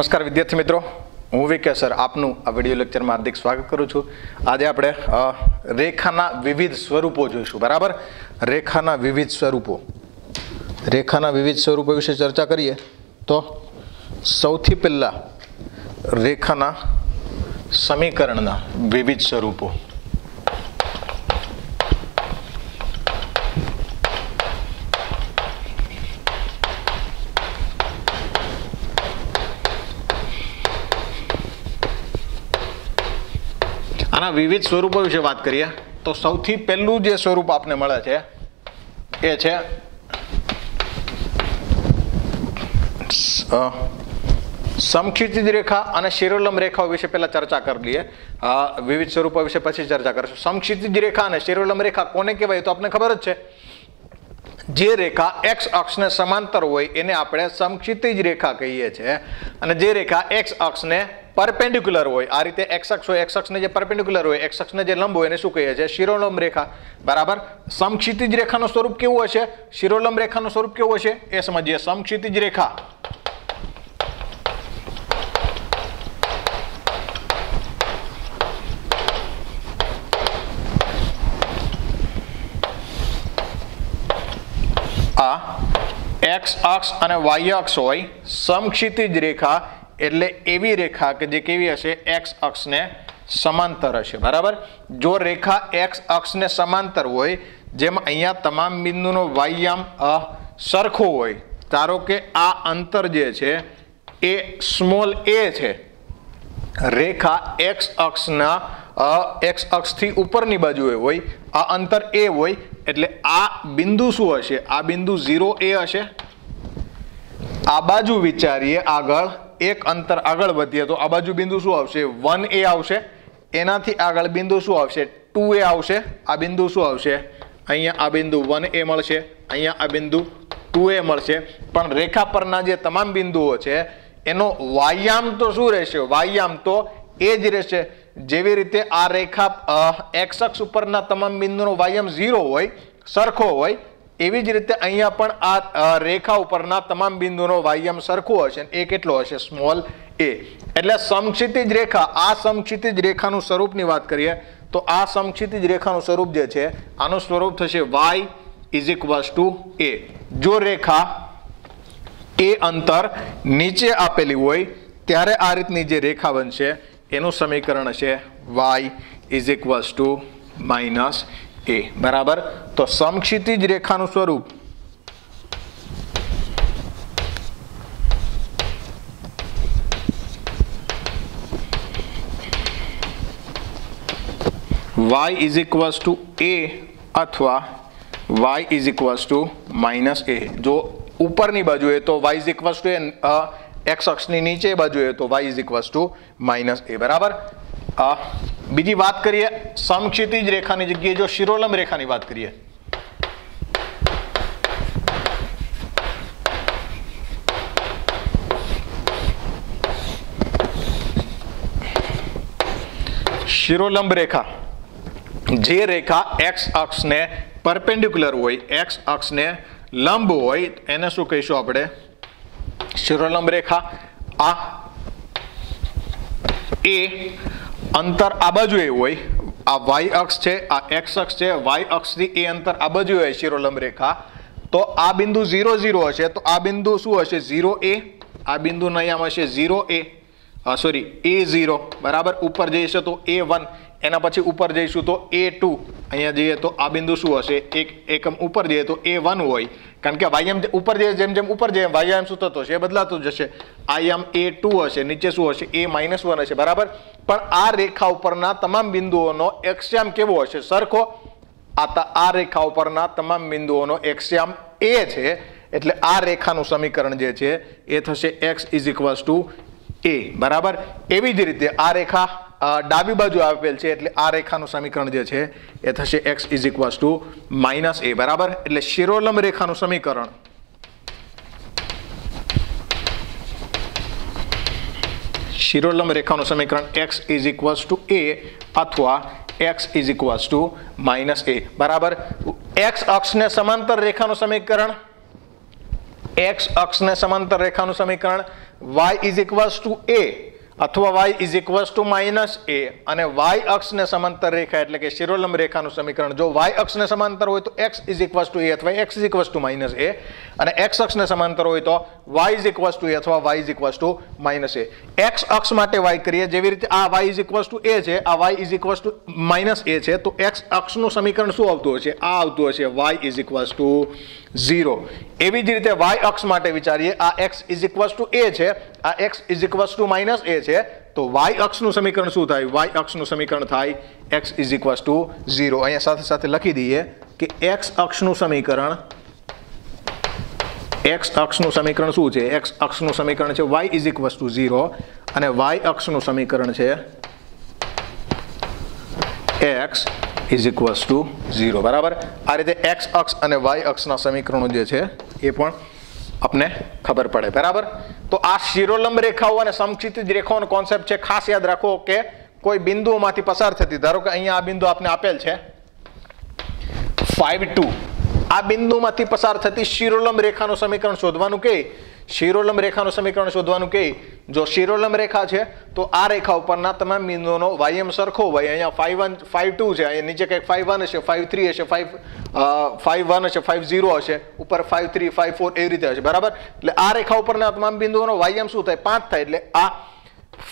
नमस्कार विद्यार्थी मित्रों, हूँ विके सर आपनु आ विडियो लेक्चर में हार्दिक स्वागत करूँ छूँ। आज आपणे रेखाना विविध स्वरूपों जोईशुं। बराबर, रेखाना विविध स्वरूपों विषे चर्चा करिए तो सौथी पहला रेखाना समीकरणना विविध स्वरूपों। आना विविध स्वरूपों विषे बात करिए तो सौथी पहलू जे स्वरूप आपने मळे छे ए छे समक्षितिज रेखा और शिरोलंब रेखा विषे पहला चर्चा कर लीए। विविध स्वरूपों विषे पछी चर्चा करशुं। समक्षितिज रेखा और शिरोलंब रेखा कोने कहेवाय तो आपने खबर ज छे। जे रेखा एक्स अक्ष ने समांतर होय एने आपणे समक्षितिज रेखा कहीए छे अने जे रेखा एक्स अक्ष ने परपेंडिक्युलर होय, आ रीते एक्स अक्ष होय, एक्स अक्ष ने जे परपेंडिक्युलर होय, एक्स अक्ष ने जे लंब होय एने शुं कहीए छे? शिरोलंब रेखा। बराबर, समक्षितिज रेखानुं स्वरूप केवुं हशे, शिरोलंब रेखानुं स्वरूप केवुं हशे ए समजीए। समक्षितिज रेखा एक्स अक्ष और वाय अक्ष होय, समक्षितिज रेखा एटले एवी रेखा के जे केवी हशे एक्स अक्ष ने समांतर हशे। बराबर, जो रेखा एक्स अक्ष ने समांतर होय जेम अहींया तमाम बिंदुनो वायाम सरखो होय, धारो के आ अंतर जे छे ए स्मॉल ए छे, रेखा एक्स अक्ष थी उपरनी बाजुए होय, आ अंतर ए होय एटले आ बिंदु शुं हशे? आ बिंदु 0a हशे। आ बाजू विचारीए आगळ एक अंतर आगळ वधीए तो आ बाजू बिंदु शुं आवशे? 1a आवशे। एनाथी आगळ बिंदु शुं आवशे? 2a आवशे। आ बिंदु शुं आवशे? अहींया आ बिंदु 1a मळशे, अहींया आ बिंदु 2a मळशे। पण रेखा परना जे तमाम बिंदुओ छे एनो वायाम तो शुं रहेशे? वायाम तो ए ज रहेशे। जेवी रीते आ रेखा एक्स अक्ष उपરના તમામ બિંદુનો વાયમ 0 હોય, સરખો હોય, એવી જ રીતે અહીંયા પણ આ રેખા ઉપરના તમામ બિંદુનો વાયમ સરખો હશે। એ કેટલો હશે? સ્મોલ એ। એટલે સમક્ષિતિજ રેખા, આ સમક્ષિતિજ રેખાનું સ્વરૂપની વાત કરીએ તો આ સમક્ષિતિજ રેખાનું સ્વરૂપ જે છે આનું સ્વરૂપ થશે y = a। જો રેખા એ અંતર નીચે આપેલી હોય ત્યારે આ રીતની જે રેખા બનશે એનું સમીકરણ હશે y = -a। બરાબર, તો સમક્ષિતિજ રેખાનું સ્વરૂપ y = a અથવા y = -a। જો ઉપરની બાજુએ તો y = a, एक्स अक्षनी नीचे बाजू है तो y = -a। बराबर, बीजी बात करिए समक्षितिज रेखा की जगह जो शिरोलंब रेखा की बात करिए। शिरोलंब रेखा जे रेखा एक्स अक्ष ने परपेंडिक्युलर होय, एक्स अक्ष ने लंब होय एने शुं कहीशुं आपणे? शिरोलंब रेखा। आ ए अंतर आ बाजुए होय, आ वाय अक्ष छे, आ एक्स अक्ष छे, वाय अक्ष थी ए अंतर आ बाजुए होय शिरोलंब रेखा, तो आ बिंदु 0 0 हशे तो आ बिंदु शुं हशे? 0a। आ बिंदु नाम हशे 0a, सॉरी a0। बराबर, ऊपर जईशे तो a1, एना पछी ऊपर जईशुं तो a2, अहींया जईए तो आ बिंदु शुं हशे? एक एकम ऊपर जईए तो a1 होय, कारण के वायाम ऊपर जाए जेम जेम ऊपर जाए वायाम शुं थतो छे? बदलातो जशे। आयाम a2 हशे, नीचे शुं हशे? a-1 हशे। बराबर, पण आ रेखा उपरना तमाम बिंदुओनो एक्सयाम केवो हशे? सरखो। आ रेखा उपरना तमाम बिंदुओनो एक्सयाम a छे, एटले आ रेखानुं समीकरण जे छे ए थशे x = a। बराबर, एवी ज रीते आ रेखा डाबी बाजू आपेल छे एटले आ रेखानुं समीकरण जे छे ए थशे x = -a। बराबर, एटले शिरोलंब रेखानुं समीकरण शिरोलंब रेखानुं समीकरण x = a अथवा x = -a। बराबर, x अक्ष ने समांतर रेखानुं समीकरण, x अक्ष ने समांतर रेखानुं समीकरण y is equals two a અથવા y is equals two minus a અને y અક્ષને સમાંતર રેખા એટલે કે શિરોલંબ રેખાનું સમીકરણ જો y અક્ષને સમાંતર હોય તો x is equals two a અથવા x is equals two minus a અને x અક્ષને સમાંતર હોય તો y is equals two a અથવા y is equals two minus a. x અક્ષ માટે y કરીએ જેવી રીતે આ y is equals two a છે, આ y is equals two minus a છે, તો x અક્ષનું સમીકરણ શું આવતું હશે? આ આવતું હશે y ઇઝ ઇક્વલ્સ ટુ 0. એવી જ રીતે y અક્ષ માટે વિચારીએ, આ x is equals two a છે, આ x is equals two minus a છે, તો y અક્ષનું સમીકરણ શું થાય? y અક્ષનું સમીકરણ થાય x ઇઝ ઇક્વલ્સ ટુ 0. અહીંયા સાથે સાથે લખી દઈએ કે x અક્ષનું સમીકરણ શું છે? x અક્ષનું સમીકરણ છે y ઇઝ ઇક્વલ્સ ટુ 0 અને y અક્ષનું સમીકરણ છે x ઇઝ ઇક્વલ્સ ટુ 0. બરાબર? આ રીતે x અક્ષ અને y અક્ષના સમીકરણો જે છે એ પણ આપને ખબર પડે. બરાબર? તો આ શિરોલંબ રેખાઓ અને સમક્ષિતિજ રેખાઓનો કોન્સેપ્ટ છે. ખાસ યાદ રાખો કે કોઈ બિંદુઓમાંથી પસાર થતી, ધારો કે અહીંયા આ બિંદુ આપને આપેલ છે 5 2, આ બિંદુમાંથી પસાર થતી શિરોલંબ રેખાનું સમીકરણ શોધવાનું કે શિરોલંબ રેખાનું સમીકરણ શોધવાનું કે જો શિરોલંબ રેખા છે તો આ રેખા ઉપરના તમામ બિંદુઓનો ym સરખો હોય. અહીંયા 5 1 5 2 છે, અહીંયા નીચે કંઈક 5 1 હશે, 5 3 હશે, 5 1 હશે, 5 0 હશે, ઉપર 5 3 5 4 એવી રીતે હશે. બરાબર? એટલે આ રેખા ઉપરના તમામ બિંદુઓનો ym શું થાય? 5 થાય. એટલે આ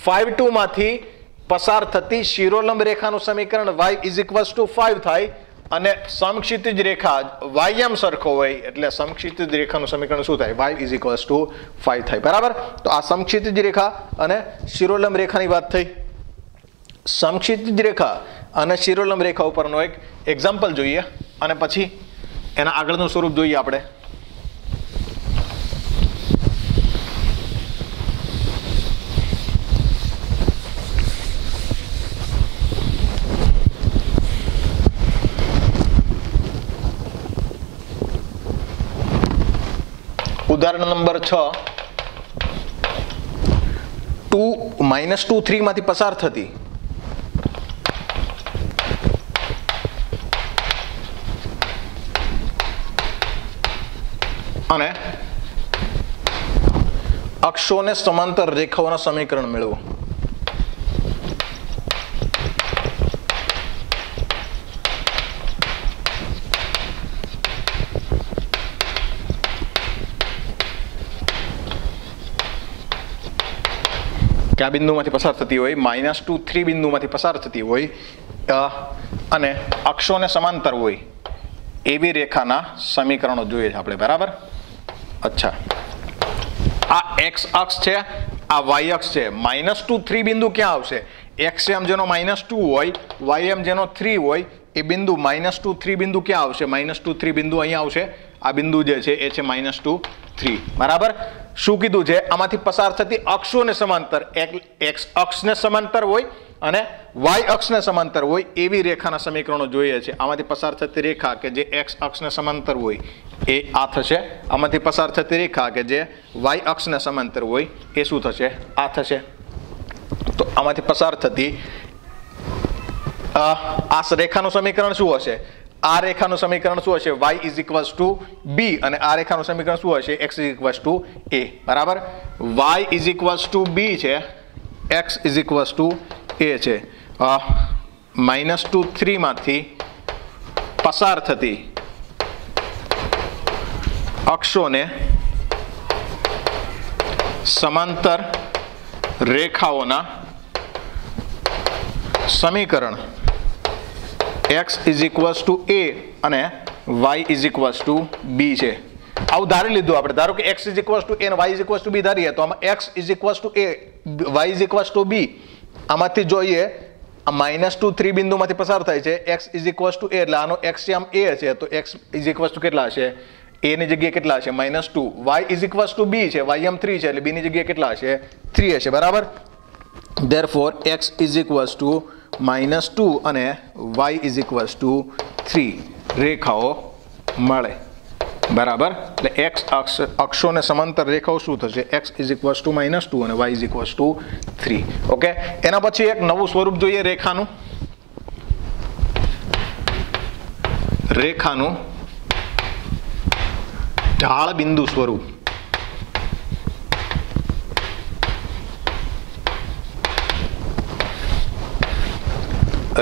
5 2 માંથી પસાર થતી શિરોલંબ રેખાનું સમીકરણ y ઇઝ ઇક્વલ્સ ટુ 5 થાય અને સમક્ષિતિજ રેખા ym સરખો હોય એટલે સમક્ષિતિજ રેખાનું સમીકરણ શું થાય? y ઇઝ ઇક્વલ્સ ટુ 5 થાય. બરાબર? તો આ સમક્ષિતિજ રેખા અને શિરોલંબ રેખાની વાત થઈ. સમક્ષિતિજ રેખા અને શિરોલંબ રેખા ઉપરનો એક એક્ઝામ્પલ જોઈએ અને પછી એના આગળનું સ્વરૂપ જોઈએ આપણે. ઉદાહરણ નંબર 6, 2 -2 3 માંથી પસાર થતી અને અક્ષોને સમાંતર રેખાઓના સમીકરણ મેળવો. કે આ બિંદુમાંથી પસાર થતી હોય, -2 3 બિંદુમાંથી પસાર થતી હોય અને અક્ષોને સમાંતર હોય એવી રેખાના સમીકરણો જોઈએ છે આપણે. બરાબર? અચ્છા, આ x અક્ષ છે, આ y અક્ષ છે. -2 3 બિંદુ ક્યાં આવશે? xm જેનો -2 હોય, ym જેનો 3 હોય, એ બિંદુ -2 3 બિંદુ ક્યાં આવશે? -2 3 બિંદુ અહીંયા આવશે. આ બિંદુ જે છે એ છે -2 3. બરાબર? શું કીધું છે? આમાંથી પસાર થતી અક્ષોને સમાંતર, x અક્ષને સમાંતર હોય અને y અક્ષને સમાંતર હોય એવી રેખાના સમીકરણો જોઈએ છે. આમાંથી પસાર થતી રેખા કે જે x અક્ષને સમાંતર હોય એ આ થશે. આમાંથી પસાર થતી રેખા કે જે y અક્ષને સમાંતર હોય એ શું થશે? આ થશે. તો આમાંથી પસાર થતી આ રેખાનું સમીકરણ શું હશે? આ રેખાનું સમીકરણ શું હશે? y is equals two b અને આ રેખાનું સમીકરણ શું હશે? x is equals two a. બરાબર? y is equals two b છે, x is equals two a છે. -2 3 માંથી પસાર થતી અક્ષોને સમાંતર રેખાઓના સમીકરણ x is equals two a અને y is equals two b છે. આવું ધારી લીધું આપણે. ધારો કે x is equals two a અને y is equals two b ધારીએ તો આમાં x is equals two a, y is equals two b. આમાંથી જોઈએ આ -2 3 બિંદુમાંથી પસાર થાય છે, x is equals two a એટલે આનો x આમ a છે તો x ઇઝ ઇક્વલ્સ ટુ કેટલા હશે? a ની જગ્યાએ કેટલા હશે? -2. y is equals two b છે, y એમ 3 છે એટલે b ની જગ્યાએ કેટલા હશે? 3 હશે. બરાબર? Therefore x is equals two -2 અને y ઇઝ ઇક્વલ્સ ટુ 3 રેખાઓ મળે. બરાબર? એટલે x અક્ષોને સમાંતર રેખાઓ શું થશે? x ઇઝ ઇક્વલ્સ ટુ -2 અને y is equals two 3. Okay? એના પછી એક નવું સ્વરૂપ જોઈએ રેખાનું. રેખાનું ઢાળ બિંદુ સ્વરૂપ.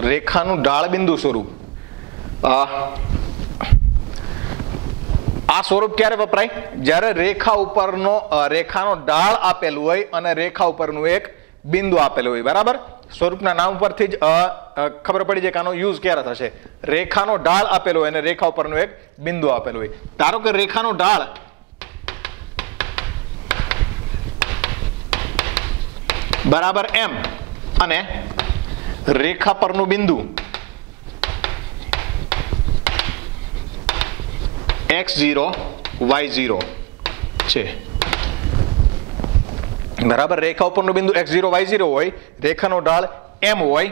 રેખાનું ઢાળ બિંદુ સ્વરૂપ, આ સ્વરૂપ ક્યારે વપરાય? જ્યારે રેખા ઉપરનો રેખાનો ઢાળ આપેલું હોય અને રેખા ઉપરનું એક બિંદુ આપેલું હોય, બરાબર. સ્વરૂપના નામ પરથી જ ખબર પડી જાય કે આનો યુઝ ક્યારે થશે. રેખાનો ઢાળ આપેલો હોય અને રેખા ઉપરનું એક બિંદુ આપેલું હોય. ધારો કે રેખાનો ઢાળ બરાબર એમ અને રેખા પરનું બિંદુ x0 y0 છે, બરાબર. રેખા ઉપરનું બિંદુ x0 y0 હોય, રેખાનો ઢાળ m હોય,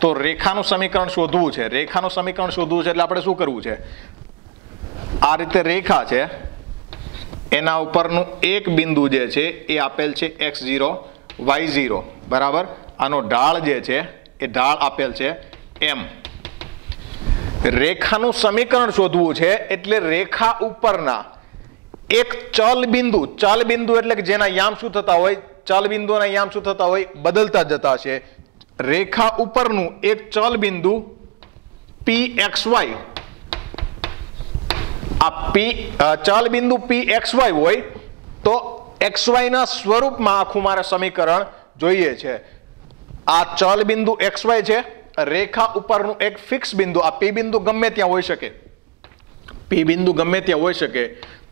તો રેખાનું સમીકરણ શોધવું છે. રેખાનું સમીકરણ શોધવું છે એટલે આપણે શું કરવું છે? આ રીતે રેખા છે, એના ઉપરનું એક બિંદુ જે છે એ આપેલ છે x0 y0, બરાબર. આનો ઢાળ જે છે એ ઢાળ આપેલ છે m. રેખાનું સમીકરણ શોધવું છે એટલે રેખા ઉપરના એક ચલ બિંદુ એટલે કે જેના યામ શું થતા હોય, ચલ બિંદુના યામ શું થતા હોય, બદલતા જતા છે. રેખા ઉપરનું એક ચલ બિંદુ pxy, આ ચલ બિંદુ pxy હોય તો xy ના સ્વરૂપમાં આખું મારે સમીકરણ જોઈએ છે. આ ચલ બિંદુ xy છે, રેખા ઉપરનું એક ફિક્સ બિંદુ, આ p બિંદુ ગમે ત્યાં હોઈ શકે,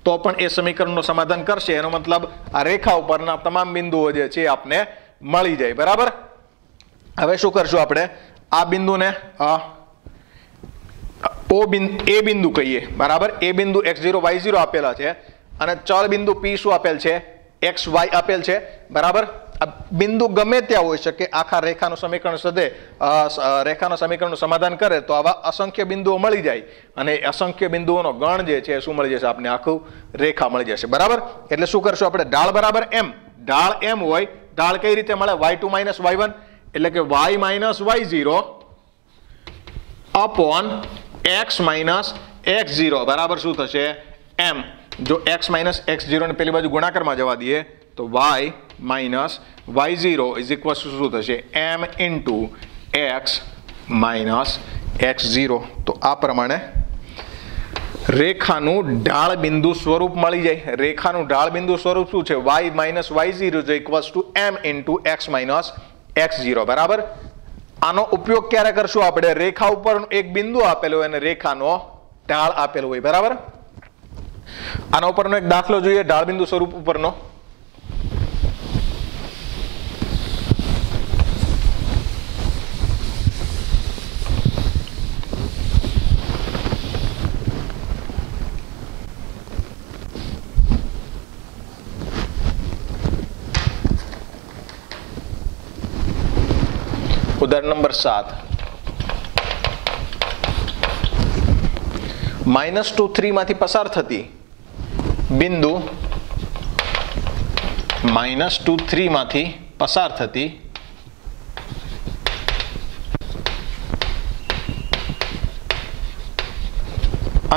તો પણ એ સમીકરણનું સમાધાન કરશે. એનો મતલબ આ રેખા ઉપરના તમામ બિંદુઓ જે છે આપને મળી જાય, બરાબર. હવે શું કરશું આપણે? આ બિંદુને એ બિંદુ કહીએ, બરાબર. એ બિંદુ x0 y0 આપેલા છે અને ચલ બિંદુ p શું આપેલ છે? xy આપેલ છે, બરાબર. બિંદુ ગમે ત્યાં હોઈ શકે, આખા રેખાનું સમીકરણ સદે રેખાના સમીકરણનું સમાધાન કરે તો આવા અસંખ્ય બિંદુઓ મળી જાય અને અસંખ્ય બિંદુઓનો ગણ જે છે શું મળી જશે આપને? આખું રેખા મળી જશે, બરાબર. એટલે શું કરશું આપણે? ઢાળ બરાબર m, ઢાળ m હોય, ઢાળ કઈ રીતે મળે? y2 - y1 એટલે કે y - y0 upon x - x0 બરાબર શું થશે? m. જો x - x0 ને પેલી બાજુ ગુણાકારમાં જવા દઈએ તો y - y0 is equal to શું થશે? m into x - x0. તો આ પ્રમાણે રેખાનું ઢાળ બિંદુ સ્વરૂપ મળી જાય. રેખાનું ઢાળ બિંદુ સ્વરૂપ શું છે? y - y0 is equal to m into x - x0, બરાબર. આનો ઉપયોગ ક્યારે કરશું આપણે? રેખા ઉપર એક બિંદુ આપેલો હોય અને રેખાનો ઢાળ આપેલો હોય, બરાબર. આના ઉપરનો એક દાખલો જોઈએ, ઢાળ બિંદુ સ્વરૂપ ઉપરનો. ઉદાહરણ નંબર 7. -2 3 માંથી પસાર થતી બિંદુ -2 3 માંથી પસાર થતી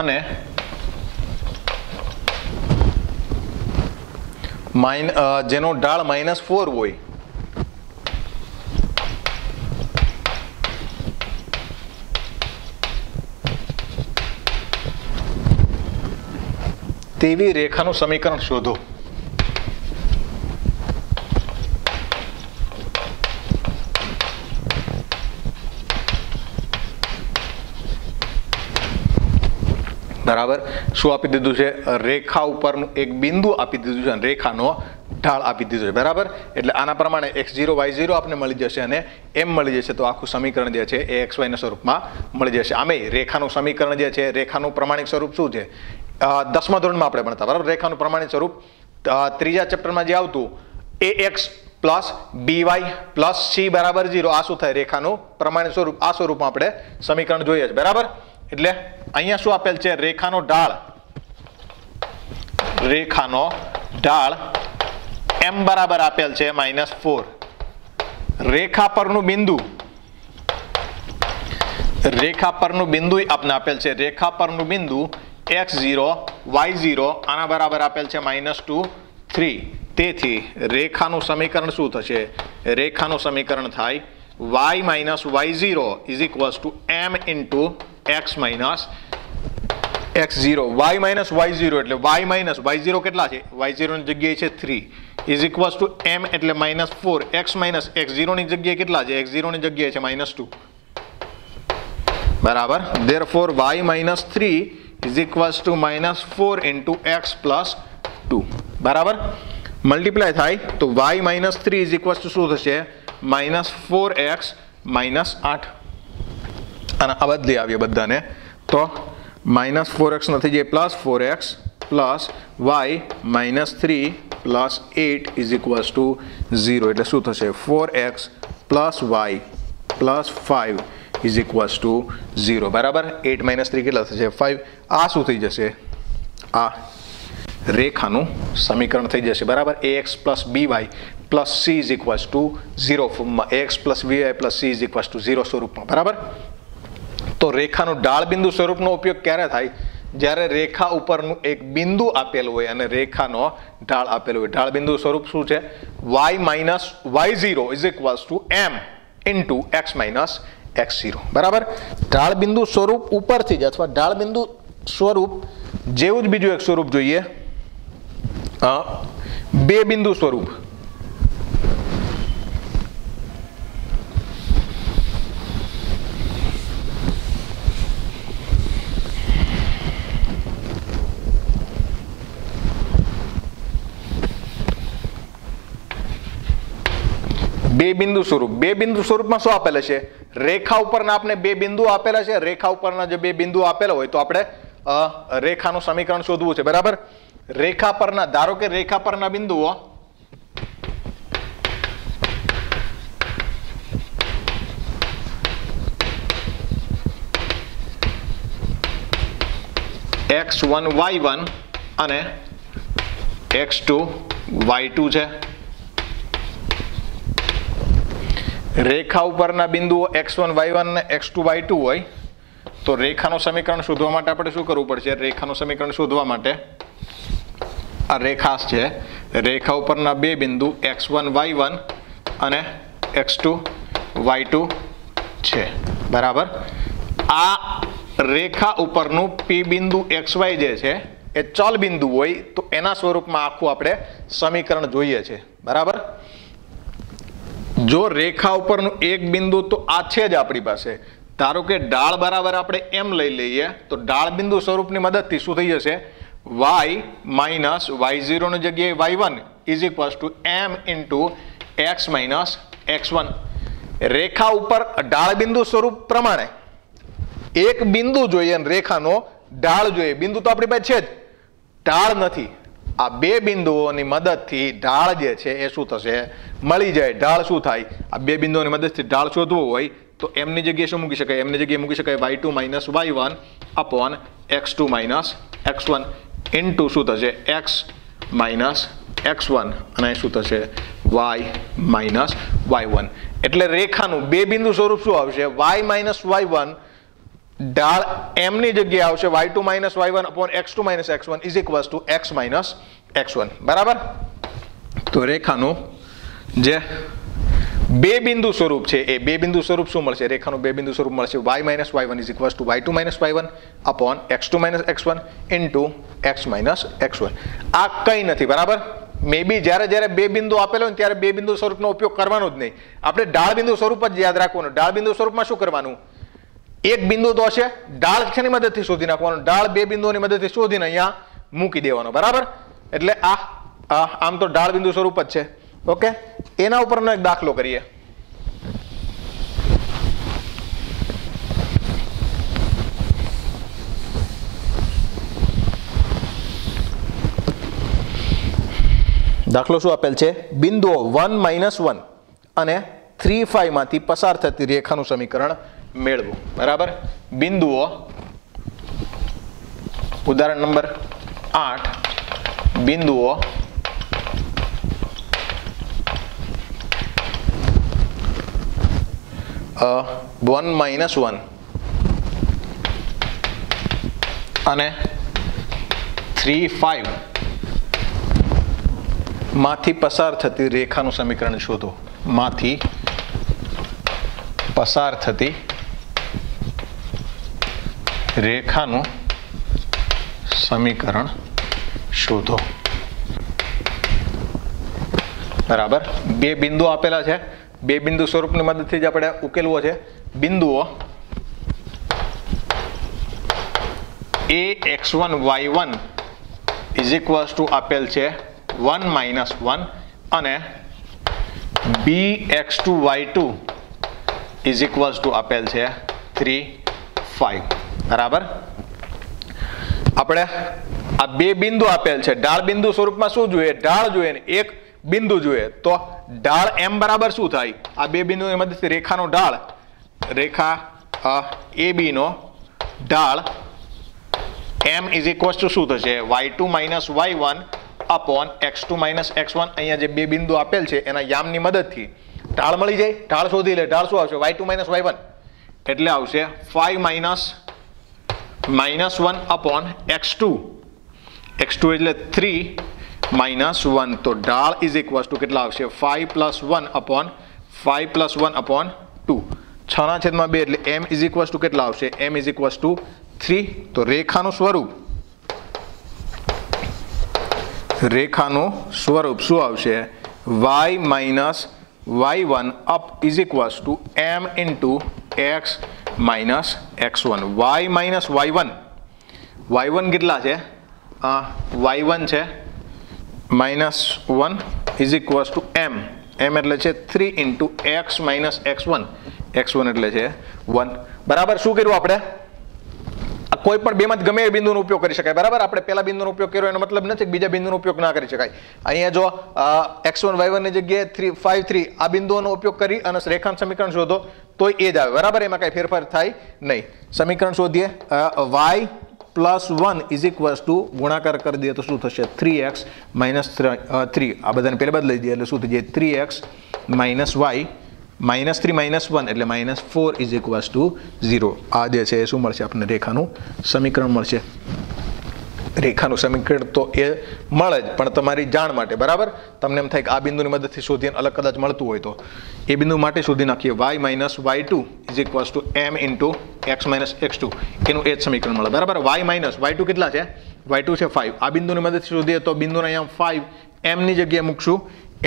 અને જેનો ઢાળ -4 હોય તેવી રેખાનું સમીકરણ શોધો. બરાબર. શું આપી દીધું છે? રેખા ઉપરનું એક બિંદુ આપી દીધું છે અને રેખાનો ઢાળ આપી દીધો છે, બરાબર. એટલે આના પ્રમાણે x0 y0 આપને મળી જશે અને m મળી જશે તો આખું સમીકરણ જે છે એ xy ના સ્વરૂપમાં મળી જશે. આમે રેખાનું સમીકરણ જે છે, રેખાનું પ્રમાણિક સ્વરૂપ શું છે? 10મા ધોરણમાં આપણે ભણતા, બરાબર. રેખાનું પ્રમાણિત સ્વરૂપ ત્રીજા ચેપ્ટરમાં જે આવતું ax plus by plus c બરાબર 0, આ શું થાય? રેખાનું પ્રમાણિત સ્વરૂપ. આ સ્વરૂપમાં આપણે સમીકરણ જોઈએ છે, બરાબર. એટલે અહીંયા શું આપેલ છે? રેખાનો ઢાળ m બરાબર આપેલ છે -4. રેખા પરનું બિંદુ આપને આપેલ છે. રેખા પરનું બિંદુ x0 y0 આના બરાબર આપેલ છે -2 3. તેથી રેખાનું સમીકરણ શું થશે? રેખાનું સમીકરણ થાય y minus y0 is equals two m into x minus x0. y minus y0 એટલે y માઇનસ y0 કેટલા છે? y0 ની જગ્યાએ છે 3 ઇઝ ઇક્વલ્સ ટુ m એટલે -4. x માઇનસ x0 ની જગ્યાએ કેટલા છે? x0 ની જગ્યાએ છે -2 બરાબર. Therefore y minus 3 is equals two -4 into x plus 2 બરાબર. મલ્ટીપ્લાય થાય તો y minus 3 is equals two શું થશે? -4x -8. અને આ બદલી આવીએ બધાને તો -4x નથી જે +4x plus y -3 plus 8 is equals two 0. એટલે શું થશે? 4x plus y plus 5 is equals two 0 બરાબર. 8 - 3 કેટલા થશે? 5. આ શું થઈ જશે? આ રેખાનું સમીકરણ થઈ જશે બરાબર. ax plus by plus c is equals two 0 ફોર્મમાં. ax plus by plus c is equals two 0 સ્વરૂપમાં બરાબર. તો રેખાનું ઢાળ બિંદુ સ્વરૂપનો ઉપયોગ ક્યારે થાય? જ્યારે રેખા ઉપરનું એક બિંદુ આપેલું હોય અને રેખાનો ઢાળ આપેલો હોય. ઢાળ બિંદુ સ્વરૂપ શું છે? y minus y0 is equals two m into x minus x0 બરાબર. ઢાળ બિંદુ સ્વરૂપ ઉપરથી જ અથવા ઢાળ બિંદુ સ્વરૂપ જેવું જ બીજું એક સ્વરૂપ જોઈએ, બે બિંદુ સ્વરૂપ. બે બિંદુ સ્વરૂપ. બે બિંદુ સ્વરૂપમાં શું આપેલા છે? રેખા ઉપરના આપણે બે બિંદુ આપેલા છે. રેખા ઉપરના જે બે બિંદુ આપેલા હોય તો આપણે રેખાનું સમીકરણ શોધવું છે બરાબર. રેખા પરના, ધારો કે રેખા પરના બિંદુઓ x1 y1 અને x2 y2 છે. રેખા ઉપરના બિંદુઓ x1 y1 અને x2 y2 હોય તો રેખાનું સમીકરણ શોધવા માટે આપણે શું કરવું પડશે? રેખાનું સમીકરણ શોધવા માટે આ રેખા છે. રેખા ઉપરના બે બિંદુ x1 y1 અને x2 y2 છે બરાબર. આ રેખા ઉપરનું p બિંદુ xy જે છે એ ચલ બિંદુ હોય તો એના સ્વરૂપમાં આખું આપણે સમીકરણ જોઈએ છે બરાબર. જો રેખા ઉપરનું એક બિંદુ તો આ છે જ આપણી પાસે. ધારો કે ઢાળ બરાબર આપણે એમ લઈ લઈએ તો ઢાળ બિંદુ સ્વરૂપની મદદથી શું થઈ જશે? y માઇનસ y0 ની જગ્યાએ y1 is equals two m into x minus x1. રેખા ઉપર ઢાળ બિંદુ સ્વરૂપ પ્રમાણે એક બિંદુ જોઈએ અને રેખાનો ઢાળ જોઈએ. બિંદુ તો આપણી પાસે છે જ, ઢાળ નથી. આ બે બિંદુઓની મદદથી ઢાળ જે છે એ શું થશે? મળી જાય. ઢાળ શું થાય? આ બે બિંદુઓની મદદથી ઢાળ શોધવો હોય તો એમની જગ્યાએ શું મૂકી શકાય? એમની જગ્યાએ મૂકી શકાય y2 minus y1 upon x2 minus x1 into શું થશે? x માઇનસ x1 અને શું થશે? y minus y1. એટલે રેખાનું બે બિંદુ સ્વરૂપ શું આવશે? y માઇનસ y1 ઢાળ એમની જગ્યાએ આવશે y2 minus y1 upon x2 minus x1 is equals two x minus x1 બરાબર. તો રેખાનું જે બે બિંદુ સ્વરૂપ છે એ બે બિંદુ સ્વરૂપ શું મળશે? રેખાનું બે બિંદુ સ્વરૂપ મળશે y minus y1 is equals two y2 minus y1 upon x2 minus x1 into x minus x1. આ કંઈ નથી બરાબર. મે બી જ્યારે જ્યારે બે બિંદુ આપેલો હોય ત્યારે બે બિંદુ સ્વરૂપનો ઉપયોગ કરવાનો જ નહીં. આપણે ઢાળ બિંદુ સ્વરૂપ જ યાદ રાખવાનું. ઢાળ બિંદુ સ્વરૂપમાં શું કરવાનું? એક બિંદુ તો હશે, ઢાળ શેની મદદથી શોધી નાખવાનો? ઢાળ બે બિંદુઓની મદદથી શોધીને અહીંયા મૂકી દેવાનો બરાબર. એટલે આમ તો ઢાળ બિંદુ સ્વરૂપ જ છે. ઓકે, એના ઉપરનો એક દાખલો કરીએ. દાખલો શું આપેલ છે? બિંદુઓ 1 માઇનસ 1 અને 3 5 માંથી પસાર થતી રેખાનું સમીકરણ મેળવો બરાબર. બિંદુઓ ઉદાહરણ નંબર 8 બિંદુઓ 1 માઇનસ 1 અને 3 5 માંથી પસાર થતી રેખાનું સમીકરણ શોધો. માંથી પસાર થતી રેખાનું સમીકરણ શોધો. બરાબર, બે બિંદુ આપેલા છે, બે બિંદુ સ્વરૂપની મદદથી જ આપણે ઉકેલવો છે. બિંદુઓ ax1 y1 is equals two આપેલ છે 1 - 1 અને bx2 y2 is equals two આપેલ છે 3 5. બરાબર, આપણે આ બે બિંદુ આપેલ છે. ઢાળ બિંદુ સ્વરૂપમાં શું જોઈએ? ઢાળ જોઈએ ને એક બિંદુ જોઈએ. તો ઢાળ m બરાબર શું થાય? આ બે બિંદુની મદદથી રેખાનો ઢાળ, રેખા AB નો ઢાળ m ઇઝ ઇક્વલ્સ ટુ શું થશે? y2 - y1 upon x2 - x1. અહીંયા જે બે બિંદુ આપેલ છે એના યામની મદદથી ઢાળ મળી જાય. ઢાળ શોધી લે. ઢાળ શું આવશે? y2 - y1 એટલે આવશે 5 - -1 અપોન x2. x2 એટલે 3 - 1. તો ઢાળ ઇઝ ઇક્વલ્સ ટુ કેટલા આવશે? 5 + 1 અપોન 5 + 1 અપોન 2. 6/2 એટલે m ઇઝ ઇક્વલ્સ ટુ કેટલા આવશે? m is equals two 3. તો રેખાનું સ્વરૂપ શું આવશે? y - y1 up is equals two m into x - x1. y - y1 કેટલા છે? y1 છે -1 is equals two m. m એટલે છે 3 ઇન્ટુ x - x1. x1 એટલે છે 1. બરાબર, શું કર્યું આપણે? કોઈ પણ બેમાં ગમે એ બિંદુનો ઉપયોગ કરી શકાય. બરાબર, આપણે પહેલા બિંદુનો ઉપયોગ કર્યો એનો મતલબ નથી બીજા બિંદુનો ઉપયોગ ના કરી શકાય. અહીંયા જો x1 y1 ની જગ્યાએ 3 5 3 આ બિંદુઓનો ઉપયોગ કરી અને રેખાનું સમીકરણ શોધો તો એ જ આવે. બરાબર, એમાં કઈ ફેરફાર થાય નહીં. સમીકરણ શોધીએ. y + 1 ઇઝ ઇક્વલ્સ ટુ ગુણાકાર કરી દઈએ તો શું થશે? 3x - 3. આ બધાને પહેલા બદલાઈ દઈએ એટલે શું થઈ જાય? 3x - y -3 - 1 એટલે -4 ઇઝ ઇક્વલ્સ ટુ 0. આ જે છે એ શું મળશે? આપણને રેખાનું સમીકરણ મળશે. રેખાનું સમીકરણ તો એ મળે જ, પણ તમારી જાણ માટે. બરાબર, તમને એમ થાય કે આ બિંદુની મદદથી શોધીને અલગ કદાચ મળતું હોય તો એ બિંદુ માટે શોધી નાખીએ. y - y2 is equals two m into x - x2. એનું એ જ સમીકરણ મળે. બરાબર, y - y2 કેટલા છે? y2 છે 5. આ બિંદુની મદદથી શોધીએ તો બિંદુને અહીંયા 5 m ની જગ્યાએ મૂકશું.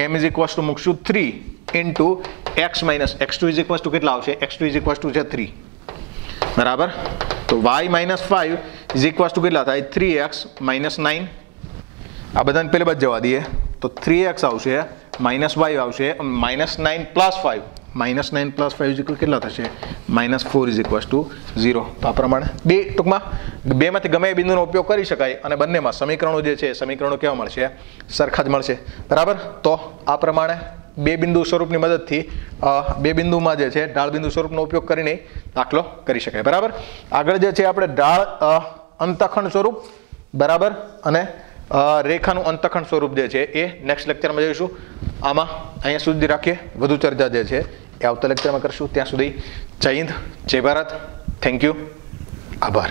m ઇઝ ઇક્વલ્સ ટુ મૂકશું 3 into x - x2 is equals to કેટલા આવશે? x2 ઇઝ ઇક્વલ્સ ટુ છે 3. બરાબર, તો y - 5 ઇઝ ઇક્વલ્સ ટુ કેટલા થાય? 3x - 9. આ બધાને પહેલે બાદ જવા દઈએ તો 3x આવશે -y આવશે -9 + 5. -9 + 5 ઇઝ ઇક્વલ કેટલા થશે? -4 ઇઝ ઇક્વલ્સ ટુ 0. તો આ પ્રમાણે ટૂંકમાં બેમાંથી ગમે એ બિંદુનો ઉપયોગ કરી શકાય અને બંનેમાં સમીકરણો જે છે સમીકરણો કેવા મળશે? સરખા જ મળશે. બરાબર, તો આ પ્રમાણે બે બિંદુ સ્વરૂપની મદદથી બે બિંદુમાં જે છે ઢાળ બિંદુ સ્વરૂપનો ઉપયોગ કરીને દાખલો કરી શકાય. બરાબર, આગળ જે છે આપણે ઢાળ અંતખંડ સ્વરૂપ, બરાબર, અને રેખાનું અંતખંડ સ્વરૂપ જે છે એ નેક્સ્ટ લેક્ચરમાં જોઈશું. આમાં અહીંયા સુધી રાખીએ. વધુ ચર્ચા જે છે એ આવતા લેક્ચરમાં કરશું. ત્યાં સુધી જય હિન્દ, જય ભારત. થેન્ક યુ, આભાર.